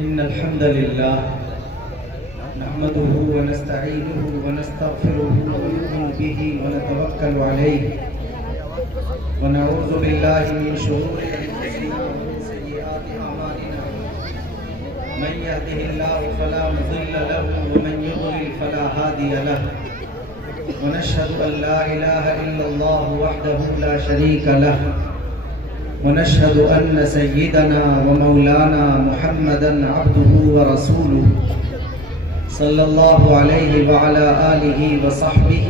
إن الحمد لله نحمده ونستعينه ونستغفره ونؤمن به ونتوكل عليه ونعوذ بالله من شرور أنفسنا ومن سيئات أعمالنا من يهده الله فلا مضل له ومن يضلل فلا هادي له ونشهد أن لا إله إلا الله وحده لا شريك له ونشهد أن سيدنا ومولانا محمدًا عبده ورسوله صلى الله عليه وعلى آله وصحبه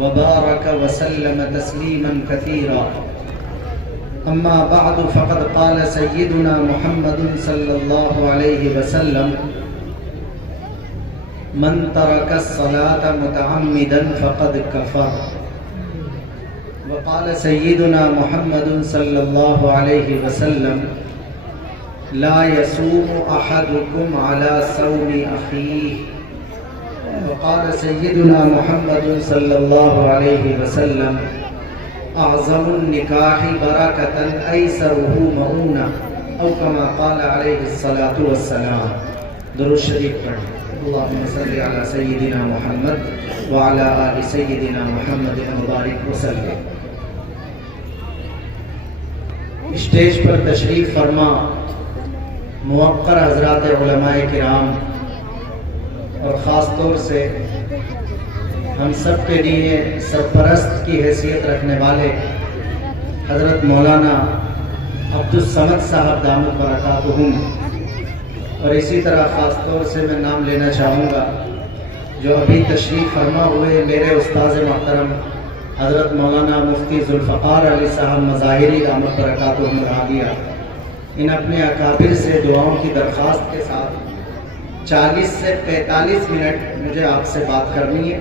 وبارك وسلم تسليما كثيرا. أما بعد فقد قال سيدنا محمد صلى الله عليه وسلم: من ترك الصلاة متعمدا فقد كفر. وقال سيدنا محمد صلى الله عليه وسلم: لا يصوم أحدكم على صوم أخيه. وقال سيدنا محمد صلى الله عليه وسلم: أعظم النكاح بركة أيسره مؤونة، أو كما قال عليه الصلاة والسلام. درود شریف پڑھیں. اللهم صل على سيدنا محمد وعلى آل سيدنا محمد مبارک وسلم. اسٹیج پر تشریف فرما موقر حضرات علماء کرام اور خاص طور سے ہم سب کے لیے سرپرست کی حیثیت رکھنے والے حضرت مولانا عبدالصمد صاحب دامت برکاتہم، اور اسی طرح خاص طور سے میں نام لینا چاہوں گا جو ابھی تشریف فرما ہوئے میرے استاذ محترم حضرت مولانا مفتی ذوالفقار علی صاحب مظاہری دامت برکاتہم رابعہ. ان اپنے اکابر سے دعاؤں کی درخواست کے ساتھ 40 سے 45 منٹ مجھے آپ سے بات کرنی ہے.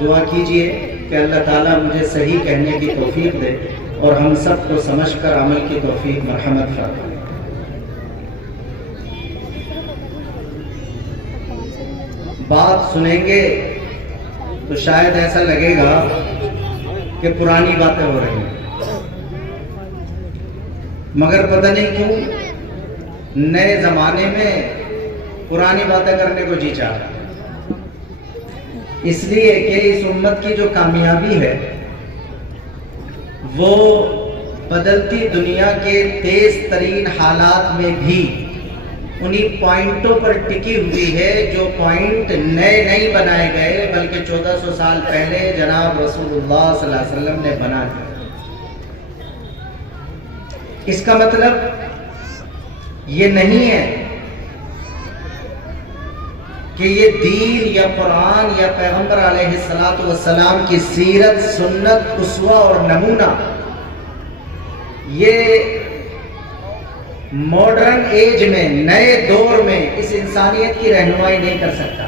دعا کیجئے کہ اللہ تعالیٰ مجھے صحیح کہنے کی توفیق دے اور ہم سب کو سمجھ کر عمل کی توفیق مرحمت فرمائے. بات سنیں گے تو شاید ایسا لگے گا کہ پرانی باتیں ہو رہی ہیں، مگر پتہ نہیں کیوں نئے زمانے میں پرانی باتیں کرنے کو جی چاہتا. اس لیے کہ اس امت کی جو کامیابی ہے وہ بدلتی دنیا کے تیز ترین حالات میں بھی انہی پوائنٹوں پر ٹکی ہوئی ہے جو پوائنٹ نئے نہیں بنائے گئے بلکہ 1400 سال پہلے جناب رسول اللہ صلی اللہ علیہ وسلم نے بنا دیا. اس کا مطلب یہ نہیں ہے کہ یہ دین یا قرآن یا پیغمبر علیہ السلام کی سیرت، سنت، اسوہ اور نمونہ یہ ماڈرن ایج میں، نئے دور میں اس انسانیت کی رہنمائی نہیں کر سکتا،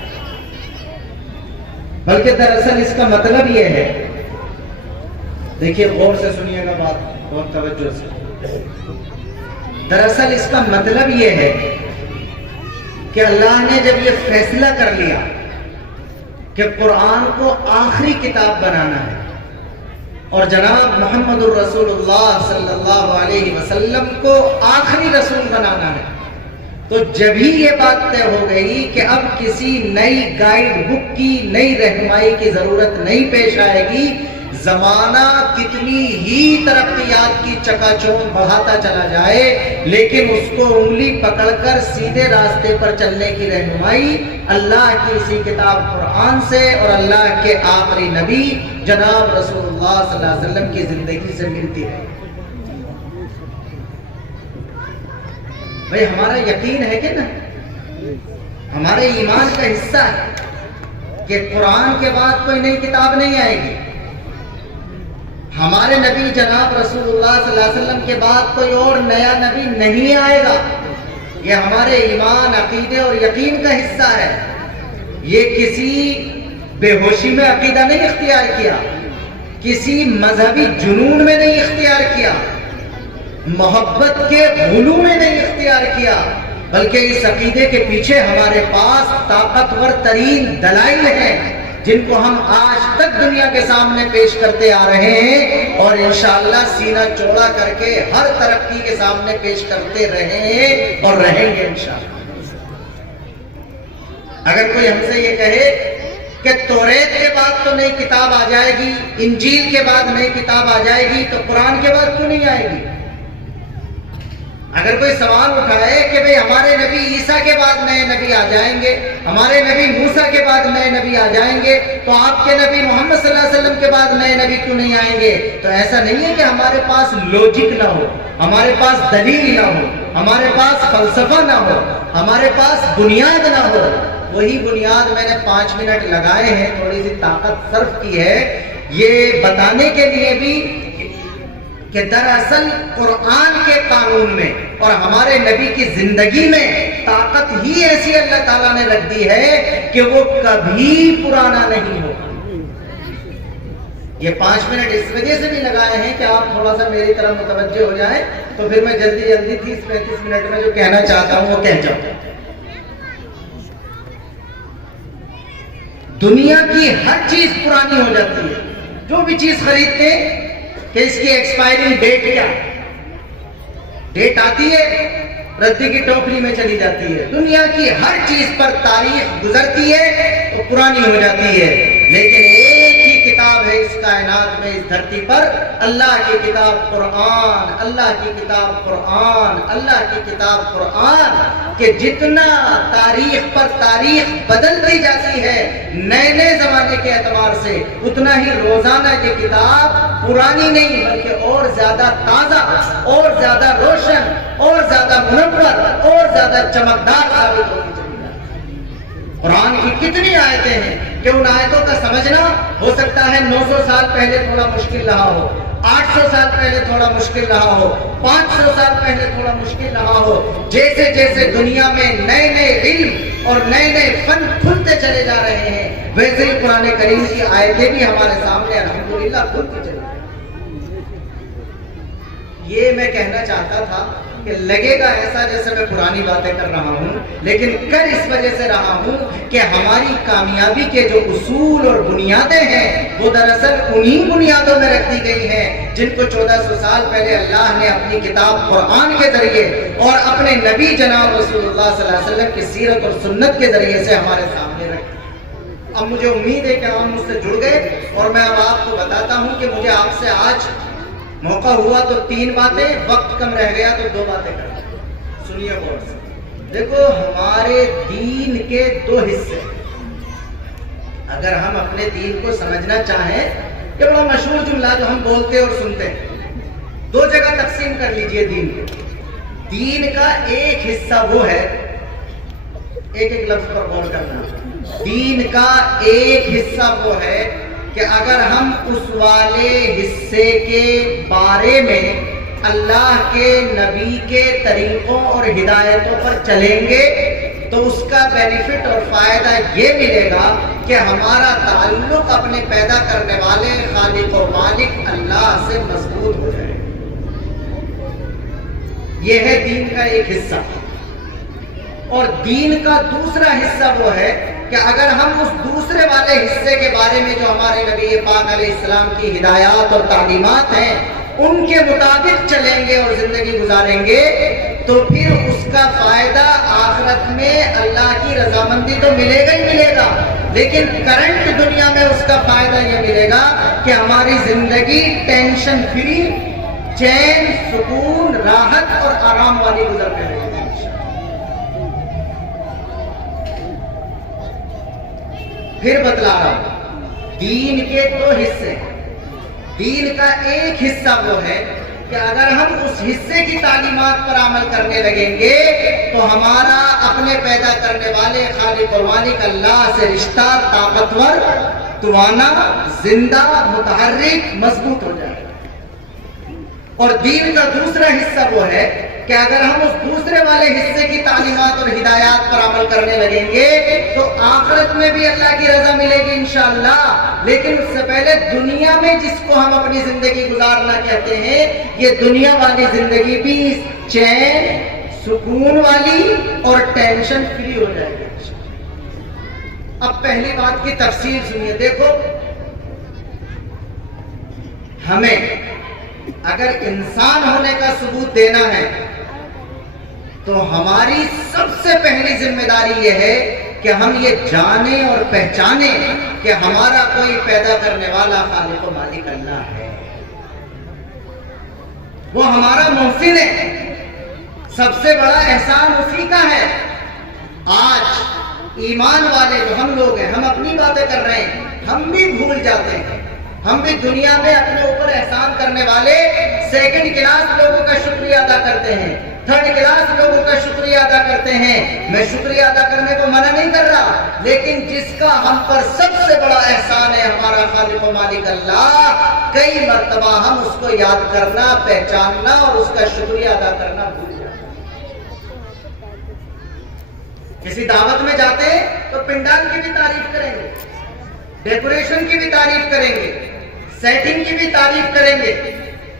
بلکہ دراصل اس کا مطلب یہ ہے، دیکھیے غور سے سنیے گا بات بہت توجہ سے. دراصل اس کا مطلب یہ ہے کہ اللہ نے جب یہ فیصلہ کر لیا کہ قرآن کو آخری کتاب بنانا ہے اور جناب محمد الرسول اللہ صلی اللہ علیہ وسلم کو آخری رسول بنانا ہے، تو جب ہی یہ بات طے ہو گئی کہ اب کسی نئی گائیڈ بک کی، نئی رہنمائی کی ضرورت نہیں پیش آئے گی. زمانہ کتنی ہی ترقیات کی چکا چوند بڑھاتا چلا جائے لیکن اس کو انگلی پکڑ کر سیدھے راستے پر چلنے کی رہنمائی اللہ کی اسی کتاب قرآن سے اور اللہ کے آخری نبی جناب رسول اللہ صلی اللہ علیہ وسلم کی زندگی سے ملتی ہے. بھئی ہمارا یقین ہے کہ نا، ہمارے ایمان کا حصہ ہے کہ قرآن کے بعد کوئی نئی کتاب نہیں آئے گی، ہمارے نبی جناب رسول اللہ صلی اللہ علیہ وسلم کے بعد کوئی اور نیا نبی نہیں آئے گا. یہ ہمارے ایمان، عقیدے اور یقین کا حصہ ہے. یہ کسی بے ہوشی میں عقیدہ نہیں اختیار کیا، کسی مذہبی جنون میں نہیں اختیار کیا، محبت کے غلو میں نہیں اختیار کیا، بلکہ اس عقیدے کے پیچھے ہمارے پاس طاقتور ترین دلائل ہیں جن کو ہم آج تک دنیا کے سامنے پیش کرتے آ رہے ہیں اور انشاءاللہ سینہ چوڑا کر کے ہر ترقی کے سامنے پیش کرتے رہے ہیں اور رہیں گے انشاءاللہ. اگر کوئی ہم سے یہ کہے کہ توریت کے بعد تو نئی کتاب آ جائے گی، انجیل کے بعد نئی کتاب آ جائے گی، تو قرآن کے بعد کیوں نہیں آئے گی؟ اگر کوئی سوال اٹھائے کہ بھئی ہمارے نبی عیسیٰ کے بعد نئے نبی آ جائیں گے، ہمارے نبی موسیٰ کے بعد نئے نبی آ جائیں گے، تو آپ کے نبی محمد صلی اللہ علیہ وسلم کے بعد نئے نبی کیوں نہیں آئیں گے؟ تو ایسا نہیں ہے کہ ہمارے پاس لوجک نہ ہو، ہمارے پاس دلیل نہ ہو، ہمارے پاس فلسفہ نہ ہو، ہمارے پاس بنیاد نہ ہو۔ وہی بنیاد میں نے 5 منٹ لگائے ہیں، تھوڑی سی طاقت صرف کی ہے یہ بتانے کے لیے بھی کہ دراصل قرآن کے قانون میں اور ہمارے نبی کی زندگی میں طاقت ہی ایسی اللہ تعالیٰ نے رکھ دی ہے کہ وہ کبھی پرانا نہیں ہوگا۔ یہ 5 منٹ اس وجہ سے بھی لگائے ہیں کہ آپ تھوڑا سا میری طرف متوجہ ہو جائیں، تو پھر میں جلدی 30-35 منٹ میں جو کہنا چاہتا ہوں وہ کہہ جاؤں۔ دنیا کی ہر چیز پرانی ہو جاتی ہے، جو بھی چیز خریدتے ہیں کہ اس کی ایکسپائرنگ ڈیٹ کیا، ڈیٹ آتی ہے ردی کی ٹوکری میں چلی جاتی ہے۔ دنیا کی ہر چیز پر تاریخ گزرتی ہے تو پرانی ہو جاتی ہے، لیکن ایک ہی کتاب ہے اس کائنات میں، اس دھرتی پر، اللہ کی کتاب قرآن، اللہ کی کتاب قرآن، اللہ کی کتاب قرآن، کہ جتنا تاریخ پر تاریخ بدلتی جاتی ہے نئے نئے زمانے کے اعتبار سے، اتنا ہی روزانہ یہ کتاب پرانی نہیں بلکہ اور زیادہ تازہ، اور زیادہ روشن، اور زیادہ منور، اور زیادہ چمکدار ثابت ہوتی چلی جاتی ہے۔ قرآن کی کتنی آیتیں ہیں کہ ان آیتوں کا سمجھنا ہو سکتا ہے 900 سال پہلے تھوڑا مشکل رہا ہو، 800 سال پہلے تھوڑا مشکل رہا ہو، 500 سال پہلے تھوڑا مشکل رہا ہو۔ جیسے جیسے دنیا میں نئے نئے علم اور نئے نئے فن کھلتے چلے جا رہے ہیں، ویسے ہی قرآن کریم کی آیتیں بھی ہمارے سامنے الحمدللہ کھلتی چلی جا رہی ہیں۔ یہ میں کہنا چاہتا تھا کہ لگے گا ایسا جیسے میں پرانی باتیں کر رہا ہوں، لیکن کر اس وجہ سے رہا ہوں کہ ہماری کامیابی کے جو اصول اور بنیادیں ہیں وہ دراصل انہی بنیادوں میں رکھ دی گئی ہیں جن کو 1400 سال پہلے اللہ نے اپنی کتاب قرآن کے ذریعے اور اپنے نبی جناب رسول اللہ صلی اللہ علیہ وسلم کی سیرت اور سنت کے ذریعے سے ہمارے سامنے رکھی۔ اب مجھے امید ہے کہ آپ مجھ سے جڑ گئے، اور میں اب آپ کو بتاتا ہوں کہ مجھے آپ سے آج موقع ہوا تو 3 باتیں، وقت کم رہ گیا تو 2 باتیں کریں۔ سنیے غور سے، دیکھو ہمارے دین کے 2 حصے، اگر ہم اپنے دین کو سمجھنا چاہیں، یہ بڑا مشہور جملہ جو ہم بولتے اور سنتے ہیں، 2 جگہ تقسیم کر لیجئے دین کو۔ دین کا ایک حصہ وہ ہے، ایک ایک لفظ پر غور کرنا، دین کا ایک حصہ وہ ہے کہ اگر ہم اس والے حصے کے بارے میں اللہ کے نبی کے طریقوں اور ہدایتوں پر چلیں گے تو اس کا بینیفٹ اور فائدہ یہ ملے گا کہ ہمارا تعلق اپنے پیدا کرنے والے خالق و مالک اللہ سے مضبوط ہو جائے۔ یہ ہے دین کا ایک حصہ۔ اور دین کا دوسرا حصہ وہ ہے کہ اگر ہم اس دوسرے والے حصے کے بارے میں جو ہمارے نبی پاک علیہ السلام کی ہدایات اور تعلیمات ہیں ان کے مطابق چلیں گے اور زندگی گزاریں گے تو پھر اس کا فائدہ آخرت میں اللہ کی رضامندی تو ملے گا ہی ملے گا، لیکن کرنٹ دنیا میں اس کا فائدہ یہ ملے گا کہ ہماری زندگی ٹینشن فری، چین، سکون، راحت اور آرام والی گزر رہے گی۔ پھر بتلا رہا ہوں، دین کے 2 حصے، دین کا ایک حصہ وہ ہے کہ اگر ہم اس حصے کی تعلیمات پر عمل کرنے لگیں گے تو ہمارا اپنے پیدا کرنے والے خالق و مالک اللہ سے رشتہ طاقتور، توانا، زندہ، متحرک، مضبوط ہو جائے۔ اور دین کا دوسرا حصہ وہ ہے کہ اگر ہم اس دوسرے والے حصے کی تعلیمات اور ہدایات پر عمل کرنے لگیں گے تو آخرت میں بھی اللہ کی رضا ملے گی انشاءاللہ، لیکن اس سے پہلے دنیا میں جس کو ہم اپنی زندگی گزارنا کہتے ہیں یہ دنیا والی زندگی بھی چین، سکون والی اور ٹینشن فری ہو جائے گی۔ اب پہلی بات کی تفصیل سنیے، دیکھو ہمیں اگر انسان ہونے کا ثبوت دینا ہے تو ہماری سب سے پہلی ذمہ داری یہ ہے کہ ہم یہ جانیں اور پہچانیں کہ ہمارا کوئی پیدا کرنے والا خالق و مالک اللہ ہے، وہ ہمارا محسن ہے، سب سے بڑا احسان اسی کا ہے۔ آج ایمان والے جو ہم لوگ ہیں، ہم اپنی باتیں کر رہے ہیں، ہم بھی بھول جاتے ہیں، ہم بھی دنیا میں اپنے اوپر احسان کرنے والے سیکنڈ کلاس لوگوں کا شکریہ ادا کرتے ہیں، تھرڈ کلاس لوگوں کا شکریہ ادا کرتے ہیں۔ میں شکریہ ادا کرنے کو منع نہیں کر رہا، لیکن جس کا ہم پر سب سے بڑا احسان ہے ہمارا خالق و مالک اللہ، کئی مرتبہ ہم اس کو یاد کرنا، پہچاننا اور اس کا شکریہ ادا کرنا بھول جاتے ہیں۔ کسی دعوت میں جاتے ہیں تو پنڈال کی بھی تعریف کریں گے، ڈیکوریشن کی بھی تعریف کریں گے، سیٹنگ کی بھی تعریف کریں گے،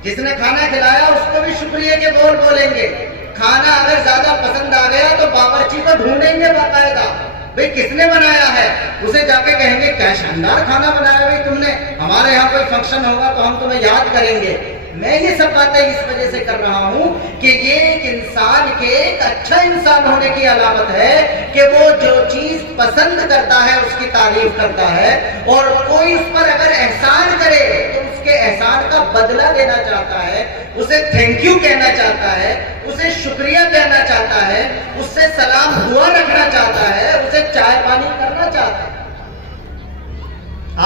جس نے کھانا کھلایا اس کو بھی شکریہ کے بول بولیں گے۔ کھانا اگر زیادہ پسند آ گیا تو باورچی کو ڈھونڈیں گے باقاعدہ، بھئی کس نے بنایا ہے، اسے جا کے کہیں گے کیا شاندار کھانا بنایا بھئی تم نے، ہمارے یہاں کوئی فنکشن ہوگا تو ہم تمہیں یاد کریں گے۔ میں یہ سب باتیں اس وجہ سے کر رہا ہوں کہ یہ ایک انسان کے ایک اچھا انسان ہونے کی علامت ہے کہ وہ جو چیز پسند کرتا ہے اس کی تعریف کرتا ہے، اور کوئی اس پر اگر احسان کرے تو اس کے احسان کا بدلہ لینا چاہتا ہے، اسے تھینک یو کہنا چاہتا ہے، اسے شکریہ کہنا چاہتا ہے، اس سے سلام دعا رکھنا چاہتا ہے، اسے چائے پانی کرنا چاہتا ہے۔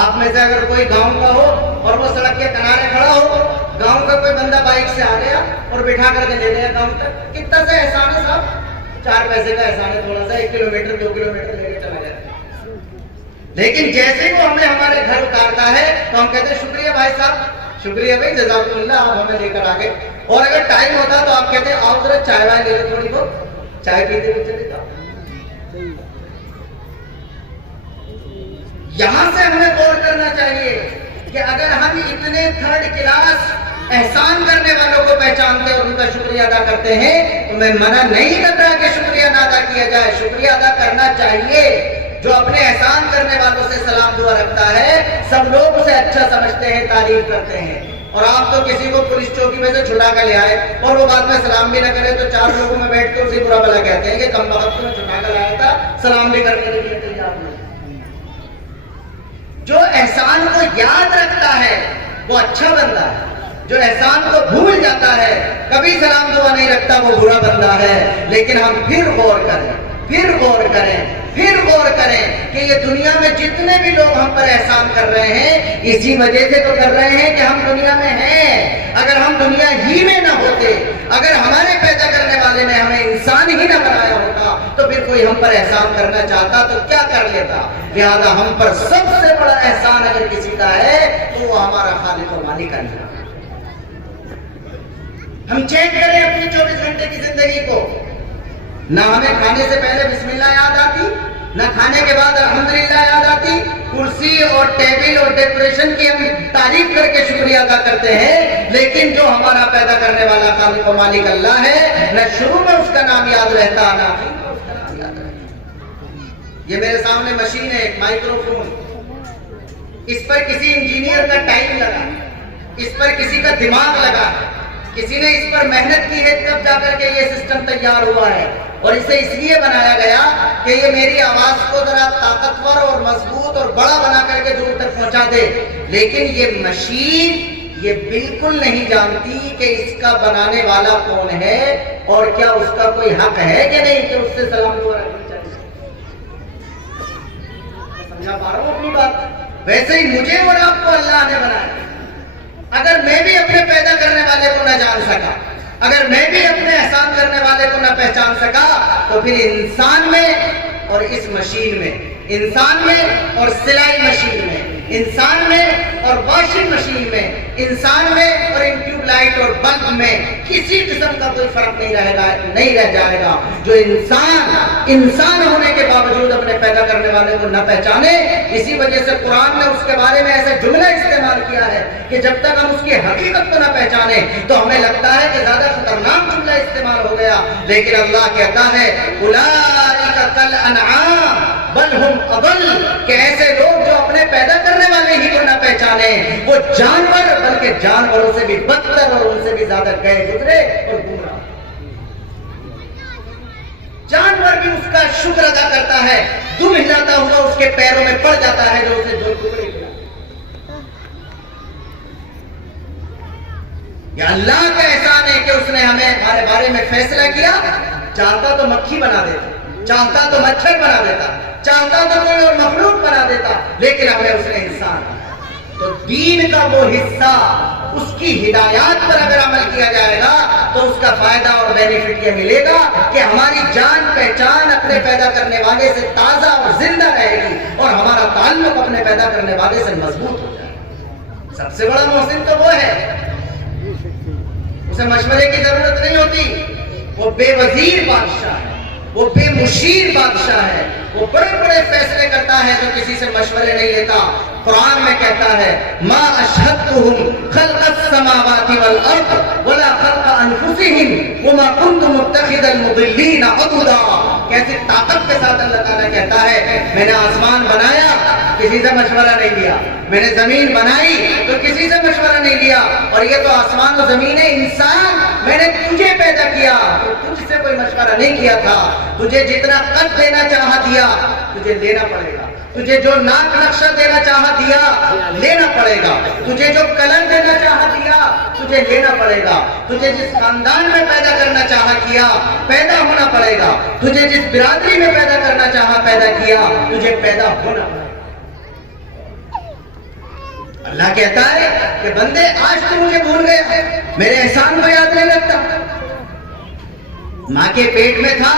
آپ میں سے اگر کوئی گاؤں کا ہو اور وہ سڑک کے کنارے کھڑا ہو، گاؤں کا کوئی بندہ بائک سے آ گیا اور بٹھا کر کے لے گیا گاؤں تک، کتنا سا احسان ہے صاحب؟ 4 پیسے کا احسان ہے، تھوڑا سا 1 کلومیٹر 2 کلومیٹر لے کے چلا جاتا ہے۔ لیکن جیسے ہی وہ ہمیں ہمارے گھر اتارتا ہے تو ہم کہتے ہیں شکریہ بھائی صاحب، شکریہ بھائی، جزاک اللہ، آپ ہمیں لے کر آگے۔ اور اگر ٹائم ہوتا تو آپ کہتے ہیں آؤ ذرا چائے وائے لے لو، تھوڑی بہت چائے پیتے ہوئے چلے جاؤ۔ یہاں سے ہمیں غور کرنا چاہیے کہ اگر ہم اتنے تھرڈ کلاس احسان کرنے والوں کو پہچانتے اور ان کا شکریہ ادا کرتے ہیں تو میں منع نہیں کر رہا کہ شکریہ نہ ادا کیا جائے، شکریہ ادا کرنا چاہیے۔ جو اپنے احسان کرنے والوں سے سلام دعا رکھتا ہے، سب لوگ اسے اچھا سمجھتے ہیں، تعریف کرتے ہیں۔ اور آپ تو کسی کو پولیس چوکی میں سے چھٹا کر لے آئے اور وہ بعد میں سلام بھی نہ کرے تو 4 لوگوں میں بیٹھ کے اسے برا بھلا کہتے ہیں کہ کم وقت میں چھٹا کر لایا تھا، سلام بھی کرنے کے لیے تیار نہیں۔ جو احسان کو یاد رکھتا ہے وہ اچھا بندہ ہے، جو احسان کو بھول جاتا ہے، کبھی سلام دعا نہیں رکھتا، وہ برا بندہ ہے۔ لیکن ہم پھر غور کریں کہ یہ دنیا میں جتنے بھی لوگ ہم پر احسان کر رہے ہیں اسی وجہ سے تو کر رہے ہیں کہ ہم دنیا میں ہیں۔ اگر ہم دنیا ہی میں نہ ہوتے، اگر ہمارے پیدا کرنے والے نے ہمیں انسان ہی نہ بنایا ہوتا تو پھر کوئی ہم پر احسان کرنا چاہتا تو کیا کر لیتا۔ لہذا ہم پر سب سے بڑا احسان اگر کسی کا ہے تو وہ ہمارا خالق و مالک اللہ۔ ہم چیک کریں اپنی 24 گھنٹے کی زندگی کو، نہ ہمیں کھانے سے پہلے بسم اللہ یاد آتی، نہ کھانے کے بعد الحمدللہ یاد آتی، کرسی اور ٹیبل اور ڈیکوریشن کی ہم تعریف کر کے شکریہ ادا کرتے ہیں، لیکن جو ہمارا پیدا کرنے والا خالق و مالک اللہ ہے، نہ شروع میں اس کا نام یاد رہتا، نہ آخر میں اس کا نام یاد رہتا۔ یہ میرے سامنے مشین ہے، ایک مائکرو فون، اس پر کسی انجینئر کا ٹائم لگا، اس پر کسی کا دماغ لگا، کسی نے اس پر محنت کی ہے، تب جا کر کے یہ سسٹم تیار ہوا ہے۔ اور اسے اس لیے بنایا گیا کہ یہ میری آواز کو ذرا طاقتور اور مضبوط اور بڑا بنا کر کے دور تک پہنچا دے، لیکن یہ مشین یہ بالکل نہیں جانتی کہ اس کا بنانے والا کون ہے اور کیا اس کا کوئی حق ہے کہ نہیں کہ اس سے سلام دعا رکھنی چاہیے۔ سمجھا پا رہا ہوں اپنی بات؟ ویسے ہی مجھے اور آپ کو اللہ نے بنایا۔ اگر میں بھی اپنے پیدا کرنے والے کو نہ جان سکا، اگر میں بھی اپنے احسان کرنے والے کو نہ پہچان سکا، تو پھر انسان میں اور اس مشین میں، انسان میں اور سلائی مشین میں، انسان میں اور واشنگ مشین میں، انسان میں اور ان ٹیوب لائٹ اور بلب میں کسی قسم کا کوئی فرق نہیں رہ جائے گا۔ جو انسان ہونے کے باوجود اپنے پیدا کرنے والے کو نہ پہچانے، اسی وجہ سے قرآن نے اس کے بارے میں ایسا جملہ استعمال کیا ہے کہ جب تک ہم اس کی حقیقت کو نہ پہچانے تو ہمیں لگتا ہے کہ زیادہ خطرناک جملہ استعمال ہو گیا، لیکن اللہ کہتا ہے اولئک کالانعام بل ہم اضل، کہ ایسے لوگ جو اپنے پیدا کرنے والے ہی کو نہ پہچانے وہ جانور، بلکہ جانوروں سے بھی بدتر اور ان سے بھی زیادہ گئے گزرے اور گمراہ۔ جانور بھی اس کا شکر ادا کرتا ہے دم ہلاتا ہوا اس کے پیروں میں پڑ جاتا ہے جو اسے دو ٹکڑے کیا. یا اللہ کا احسان ہے کہ اس نے ہمیں ہمارے بارے میں فیصلہ کیا. چاہتا تو مکھی بنا دیتا, چاہتا تو مچھر بنا دیتا, چاہتا تو کوئی اور مخلوق بنا دیتا, لیکن ہمیں اس نے انسان. تو دین کا وہ حصہ, اس کی ہدایات پر اگر عمل کیا جائے گا تو اس کا فائدہ اور بینیفٹ یہ ملے گا کہ ہماری جان پہچان اپنے پیدا کرنے والے سے تازہ اور زندہ رہے گی اور ہمارا تعلق اپنے پیدا کرنے والے سے مضبوط ہو جائے گا. سب سے بڑا محسن تو وہ ہے, اسے مشورے کی ضرورت نہیں ہوتی. وہ بے وزیر بادشاہ ہے, وہ بے مشیر بادشاہ ہے, وہ بڑے بڑے فیصلے کرتا ہے جو کسی سے مشورے نہیں لیتا. قرآن میں کہتا ہے ما اشہدتہم خلق السماوات والارض ولا خلق انفسہم وما کنت متخذ المضلین عضدا. کیسی طاقت کے ساتھ اللہ تعالیٰ کہتا ہے میں نے آسمان بنایا, کسی سے مشورہ نہیں لیا. میں نے زمین بنائی تو کسی سے مشورہ نہیں لیا. اور یہ تو آسمان و زمین ہے, انسان میں نے تجھے پیدا کیا تو تجھ سے کوئی مشورہ نہیں کیا تھا. تجھے جتنا قد دینا چاہا دیا, تجھے لینا پڑے گا. تجھے جو ناک نقشہ دینا چاہا دیا, لینا پڑے گا. تجھے جو کلر دینا چاہا دیا, تجھے لینا پڑے گا. تجھے جس خاندان میں پیدا کرنا چاہا کیا, پیدا ہونا پڑے گا. تجھے جس برادری میں پیدا کرنا چاہا پیدا کیا, تجھے پیدا ہونا پڑے گا. اللہ کہتا ہے کہ بندے آج تو مجھے بھول گیا, میرے احسان کو یاد نہیں رکھتا. ماں کے پیٹ میں تھا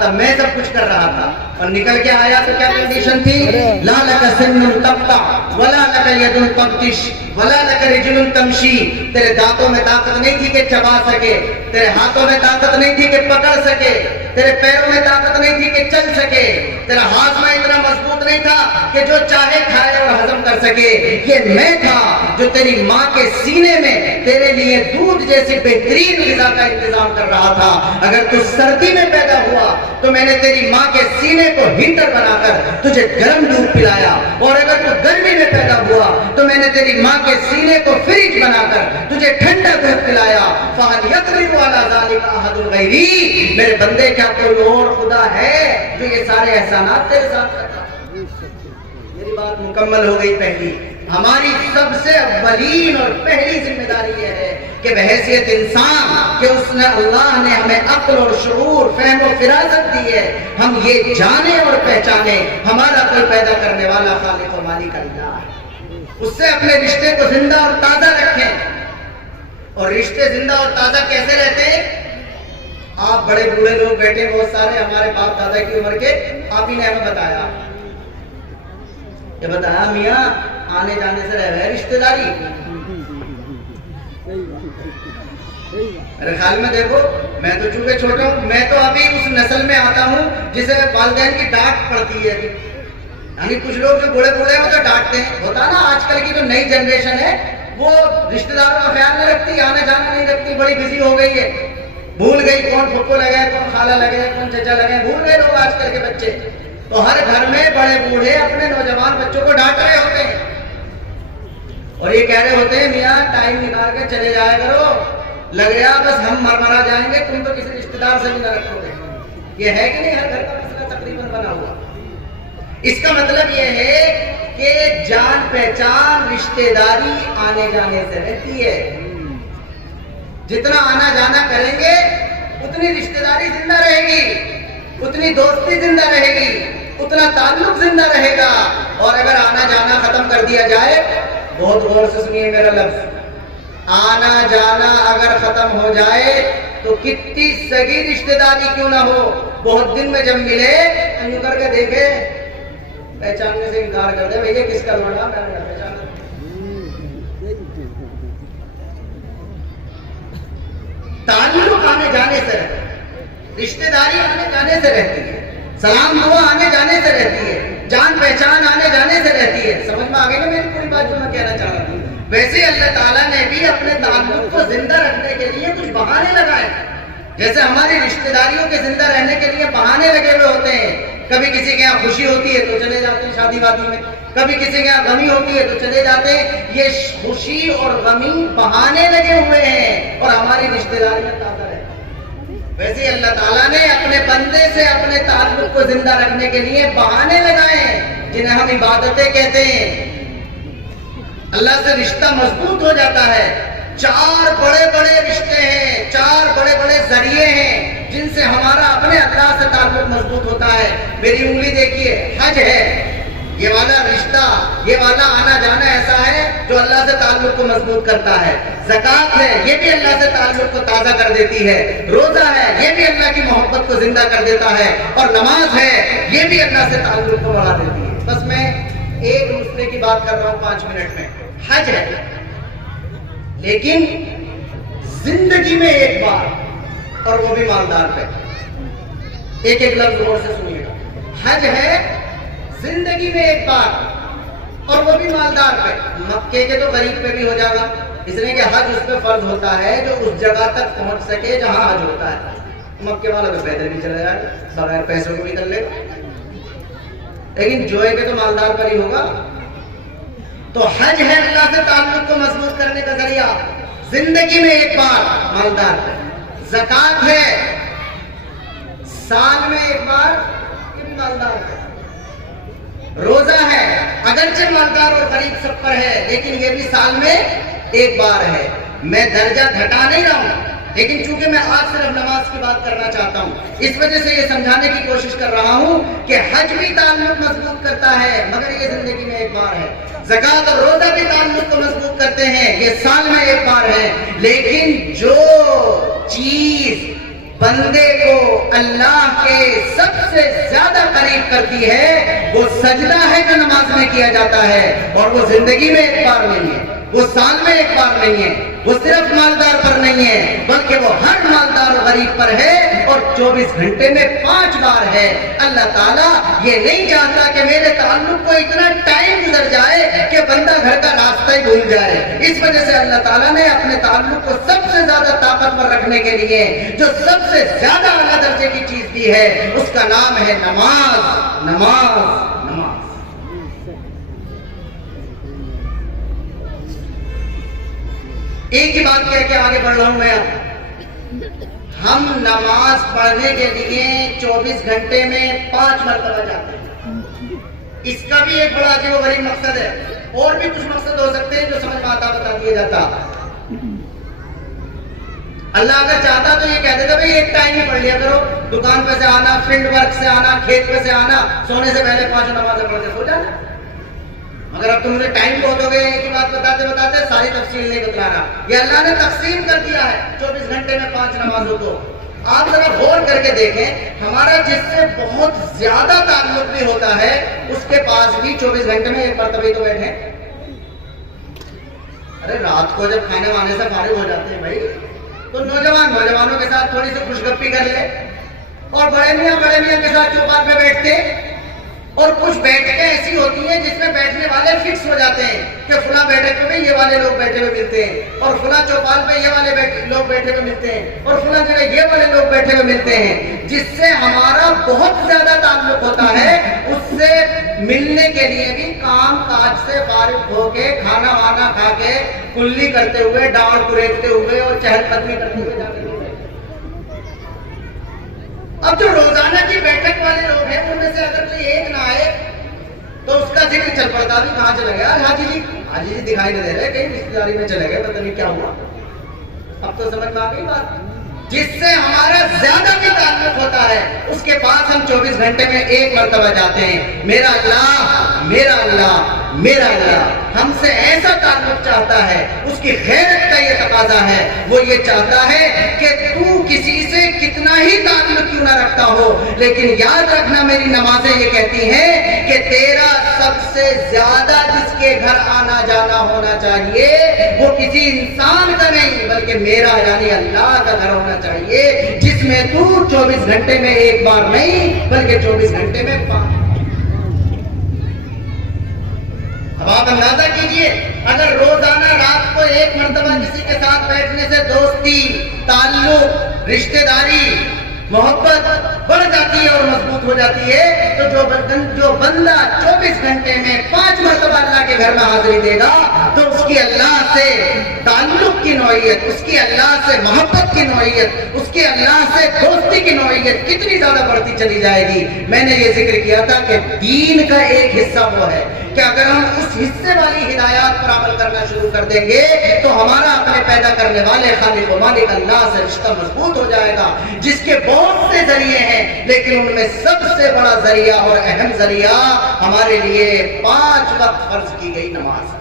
تب میں سب کچھ کر رہا تھا, اور نکل کے آیا تو کیا کنڈیشن تھی؟ لا لک سن تقطع ولا لک ید تبطش ولا لک رجل تمشی. تیرے دانتوں میں طاقت نہیں تھی کہ چبا سکے, تیرے ہاتھوں میں طاقت نہیں تھی کہ پکڑ سکے, تیرے پیروں میں طاقت نہیں تھی کہ چل سکے, تیرا ہاتھ میں اتنا مضبوط نہیں تھا کہ جو چاہے کھائے اور ہضم کر سکے. یہ میں تھا جو تیری ماں کے سینے میں تیرے لیے دودھ جیسی بہترین غذا کا انتظام کر رہا تھا. اگر تو سردی میں پیدا ہوا تو میں نے تیری ماں کے سینے کو ہیٹر بنا کر تجھے گرم دودھ پلایا, اور اگر تو گرمی میں پیدا ہوا تو میں نے تیری ماں کے سینے کو فریج بنا کر تجھے ٹھنڈا دودھ پلایا. فَهَلْ يَقْدِرُ عَلَى ذَلِكَ أَحَدٌ غَيْرِي. میرے بندے کیا کوئی اور خدا ہے جو یہ سارے احسانات تیرے ساتھ کرتا؟ میری بات مکمل ہو گئی. پہلی ہماری سب سے اولین اور پہلی ذمہ داری یہ ہے کہ بحیثیت انسان کہ اس نے اللہ نے ہمیں عقل اور شعور, فہم و فراست دی ہے, ہم یہ جانیں اور پہچانے ہمارا کوئی پیدا کرنے والا خالق و مالک اللہ ہے. اس سے اپنے رشتے کو زندہ اور تازہ رکھیں. اور رشتے زندہ اور تازہ کیسے رہتے ہیں؟ آپ بڑے بوڑھے لوگ بیٹھے بہت سارے, ہمارے باپ دادا کی عمر کے, آپ ہی نے ہمیں بتایا, یہ بتایا میاں آنے جانے سے رہ رہے رشتے داری. میرے خیال میں دیکھو, میں تو چونکہ چھوٹا ہوں, میں تو ابھی اس نسل میں آتا ہوں جسے والدین کی ڈانٹ پڑتی ہے. یعنی کچھ لوگ جو بوڑھے بوڑھے ہیں تو ڈانٹتے ہیں. ہوتا نا آج کل کی جو نئی جنریشن ہے وہ رشتے داروں کا خیال نہیں رکھتی, آنا جانا نہیں رکھتی, بڑی بزی ہو گئی ہے. بھول گئی کون پھپھو لگے, کون خالہ لگے, کون چچا لگے, بھول گئے لوگ آج کل کے بچے. تو ہر گھر میں بڑے بوڑھے اپنے نوجوان بچوں کو ڈانٹ رہے ہوتے ہیں, اور یہ کہہ رہے ہوتے ہیں میاں ٹائم نکال کے چلے جایا کرو, لگ گیا بس ہم مرمرا جائیں گے, تم تو کسی رشتے دار سے بھی نہ رکھو گے. یہ ہے کہ نہیں ہر گھر کا مسئلہ تقریباً بنا ہوا. اس کا مطلب یہ ہے کہ جان پہچان رشتے داری آنے جانے سے رہتی ہے. جتنا آنا جانا کریں گے اتنی رشتے داری زندہ رہے گی, اتنی دوستی زندہ رہے گی, اتنا تعلق زندہ رہے گا. اور اگر آنا جانا ختم کر دیا جائے, بہت غور سے سنیے میرا لفظ, آنا جانا اگر ختم ہو جائے تو کتنی سگی رشتے داری کیوں نہ ہو, بہت دن میں جب ملے یوں کر کے دیکھے, پہچاننے سے انکار کر دے, بھئی کس کا لوڑا, میں نے پہچانا. تعلق آنے جانے سے رہتا ہے, رشتے داری آنے جانے سے رہتی ہے, سلام دعا آنے جانے سے رہتی ہے, جان پہچان آنے جانے سے رہتی ہے. سمجھ میں آگئی نا میری پوری بات جو میں کہنا چاہ رہا ہوں؟ ویسے اللہ تعالیٰ نے بھی اپنے تعلق کو زندہ رکھنے کے لیے کچھ بہانے لگائے. جیسے ہماری رشتے داریوں کے زندہ رہنے کے لیے بہانے لگے ہوئے ہوتے ہیں. کبھی کسی کے یہاں خوشی ہوتی ہے تو چلے جاتے ہیں شادی وادی میں, کبھی کسی کے یہاں غمی ہوتی ہے تو چلے جاتے ہیں. یہ خوشی اور غمی بہانے لگے ہوئے ہیں, اور ہماری رشتے داری میں تازہ رہتا ہے. ویسے ہی اللہ تعالیٰ نے اپنے بندے سے اپنے تعلق کو زندہ رکھنے کے لیے بہانے لگائے جنہیں ہم عبادتیں کہتے ہیں. اللہ سے رشتہ مضبوط ہو جاتا ہے. 4 بڑے بڑے رشتے ہیں, 4 بڑے بڑے ذریعے ہیں جن سے ہمارا اپنے اللہ سے تعلق مضبوط ہوتا ہے. میری انگلی دیکھیے, حج ہے, یہ والا رشتہ, یہ والا آنا جانا ایسا ہے جو اللہ سے تعلق کو مضبوط کرتا ہے. زکوٰۃ ہے, یہ بھی اللہ سے تعلق کو تازہ کر دیتی ہے. روزہ ہے, یہ بھی اللہ کی محبت کو زندہ کر دیتا ہے. اور نماز ہے, یہ بھی اللہ سے تعلق کو بڑھا دیتی ہے. بس میں ایک مسئلے کی بات کر رہا ہوں 5 منٹ میں. حج ہے, لیکن زندگی میں ایک بار, اور وہ بھی مالدار پہ. ایک ایک لفظ غور سے سنیے گا. حج ہے زندگی میں ایک بار, اور وہ بھی مالدار پہ. مکے کے تو غریب پہ بھی ہو جائے گا, اس لیے کہ حج اس پہ فرض ہوتا ہے جو اس جگہ تک پہنچ سکے جہاں حج ہوتا ہے. مکے والا تو پیدل بھی چلا جائے, بغیر پیسوں کے بھی کر لے گا, لیکن جوئے کے تو مالدار پر ہی ہوگا. تو حج ہے اللہ سے تعلق کو مضبوط کرنے کا ذریعہ, زندگی میں ایک بار, مالدار پہ. زکوٰۃ ہے سال میں ایک بار, یہ بھی مالدار پہ. روزہ ہے, اگرچہ مالدار اور غریب سب پر ہے, لیکن یہ بھی سال میں ایک بار ہے. میں درجہ گھٹا نہیں رہا ہوں, لیکن چونکہ میں آج صرف نماز کی بات کرنا چاہتا ہوں, اس وجہ سے یہ سمجھانے کی کوشش کر رہا ہوں کہ حج بھی تعلق مضبوط کرتا ہے, مگر یہ زندگی میں ایک بار ہے. زکوٰۃ اور روزہ بھی تعلق کو مضبوط کرتے ہیں, یہ سال میں ایک بار ہے. لیکن جو چیز بندے کو اللہ کے سب سے زیادہ قریب کرتی ہے وہ سجدہ ہے جو نماز میں کیا جاتا ہے, اور وہ زندگی میں ایک بار نہیں ہے, وہ سال میں ایک بار نہیں ہے, وہ صرف مالدار پر نہیں ہے, بلکہ وہ ہر مالدار و غریب پر ہے, اور 24 گھنٹے میں 5 بار ہے. اللہ تعالیٰ یہ نہیں چاہتا کہ میرے تعلق کو اتنا ٹائم گزر جائے کہ بندہ گھر کا راستہ ہی بھول جائے. اس وجہ سے اللہ تعالیٰ نے اپنے تعلق کو سب سے زیادہ طاقتور رکھنے کے لیے جو سب سے زیادہ اعلیٰ درجے کی چیز دی ہے, اس کا نام ہے نماز. نماز, نماز. ایک ہی بات کہہ کے آگے بڑھ رہا ہوں میں. ہم نماز پڑھنے کے لیے 24 گھنٹے میں 5 مرتبہ جاتے ہیں. اس کا بھی ایک بڑا عجیب و غریب مقصد ہے, اور بھی کچھ مقصد ہو سکتے ہیں جو سمجھ میں آتا بتا دیا جاتا. اللہ اگر چاہتا تو یہ کہہ دیتا بھائی ایک ٹائم ہی پڑھ لیا کرو, دکان پہ سے آنا, فیلڈ ورک سے آنا, کھیت پہ سے آنا, سونے سے پہلے 5 نمازیں پڑھ کے سو جانا. مگر اب تم نے ٹائم کو دو گے, ایک ہی بات بتاتے بتاتے ساری تفصیل نہیں بتلانا. یہ اللہ نے تقسیم کر دیا ہے 24 گھنٹے میں 5 نمازوں کو. آپ ذرا غور کر کے دیکھیں, ہمارا جس سے بہت زیادہ تعلق بھی ہوتا ہے اس کے پاس بھی 24 گھنٹے میں ایک مرتبہ ہی تو بیٹھے. ارے رات کو جب کھانے وانے سے فارغ ہو جاتے ہیں بھائی, تو نوجوانوں کے ساتھ تھوڑی سی خوش گپی کر لے, اور بڑے میاں کے ساتھ چوپار پہ بیٹھتے. اور کچھ بیٹھکیں ایسی ہوتی ہیں جس میں بیٹھنے والے فکس ہو جاتے ہیں کہ فلاں بیٹھک پہ یہ والے لوگ بیٹھے ہوئے ملتے ہیں, اور فلاں چوپال پہ یہ والے لوگ بیٹھے ہوئے ملتے ہیں, اور فلاں جگہ یہ والے لوگ بیٹھے ہوئے ملتے ہیں. جس سے ہمارا بہت زیادہ تعلق ہوتا ہے, اس سے ملنے کے لیے بھی کام کاج سے فارغ ہو کے, کھانا وانا کھا کے, کلی کرتے ہوئے, ڈاڑ کریدتے ہوئے اور چہل قدمی کرتے ہوئے جاتے ہیں. اب جو روزانہ کی بیٹھک والے لوگ ہیں ان میں سے اگر کوئی ایک نہ آئے تو اس کا ذکر چل پڑتا بھی کہاں چلے گیا, حاجی جی دکھائی نہیں دے رہے, کہیں رشتے داری میں چلے گئے, پتہ نہیں کیا ہوا. اب تو سمجھ میں آ گئی بات. جس سے ہمارا زیادہ بھی تعلق ہوتا ہے اس کے پاس ہم 24 گھنٹے میں ایک مرتبہ جاتے ہیں. میرا اللہ, میرا اللہ, میرا اللہ ہم سے ایسا تعلق چاہتا ہے, اس کی غیرت کا یہ تقاضا ہے. وہ یہ چاہتا ہے کہ تو کسی سے کتنا ہی تعلق کیوں نہ رکھتا ہو, لیکن یاد رکھنا میری نمازیں یہ کہتی ہیں کہ تیرا سب سے زیادہ جس کے گھر آنا جانا ہونا چاہیے وہ کسی انسان کا نہیں بلکہ میرا یعنی اللہ کا گھر ہونا چاہیے, جس میں تو 24 گھنٹے میں ایک بار نہیں بلکہ 24 گھنٹے میں 5. اب آپ اندازہ کیجئے, اگر روزانہ رات کو ایک مرتبہ کسی کے ساتھ بیٹھنے سے دوستی, تعلق, رشتہ داری محبت بڑھ جاتی ہے اور مضبوط ہو جاتی ہے، تو جو بندہ 24 گھنٹے میں 5 مرتبہ اللہ کے گھر میں حاضری دے گا تو اس کی اللہ سے تعلق کی نوعیت، اس کی اللہ سے محبت کی نوعیت، اس کی اللہ سے دوستی کی نوعیت کتنی زیادہ بڑھتی چلی جائے گی۔ میں نے یہ ذکر کیا تھا کہ دین کا ایک حصہ وہ ہے کہ اگر ہم اس حصے والی ہدایات پر عمل کرنا شروع کر دیں گے تو ہمارا اپنے پیدا کرنے والے خالق و مالک اللہ سے رشتہ مضبوط ہو جائے گا، جس کے بہت سے ذریعے ہیں لیکن ان میں سب سے بڑا ذریعہ اور اہم ذریعہ ہمارے لیے 5 وقت فرض کی گئی نماز۔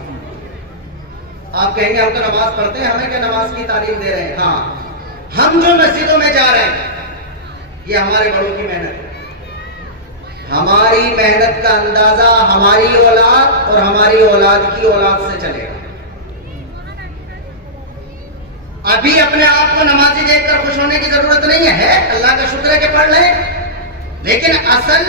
آپ کہیں گے ہم تو نماز پڑھتے ہیں، ہمیں کیا نماز کی تعلیم دے رہے ہیں؟ ہاں، ہم جو مسجدوں میں جا رہے ہیں یہ ہمارے بڑوں کی محنت ہے۔ ہماری محنت کا اندازہ ہماری اولاد اور ہماری اولاد کی اولاد سے چلے گا۔ ابھی اپنے آپ کو نمازی دیکھ کر خوش ہونے کی ضرورت نہیں ہے، اللہ کا شکر ہے کہ پڑھ لیں، لیکن اصل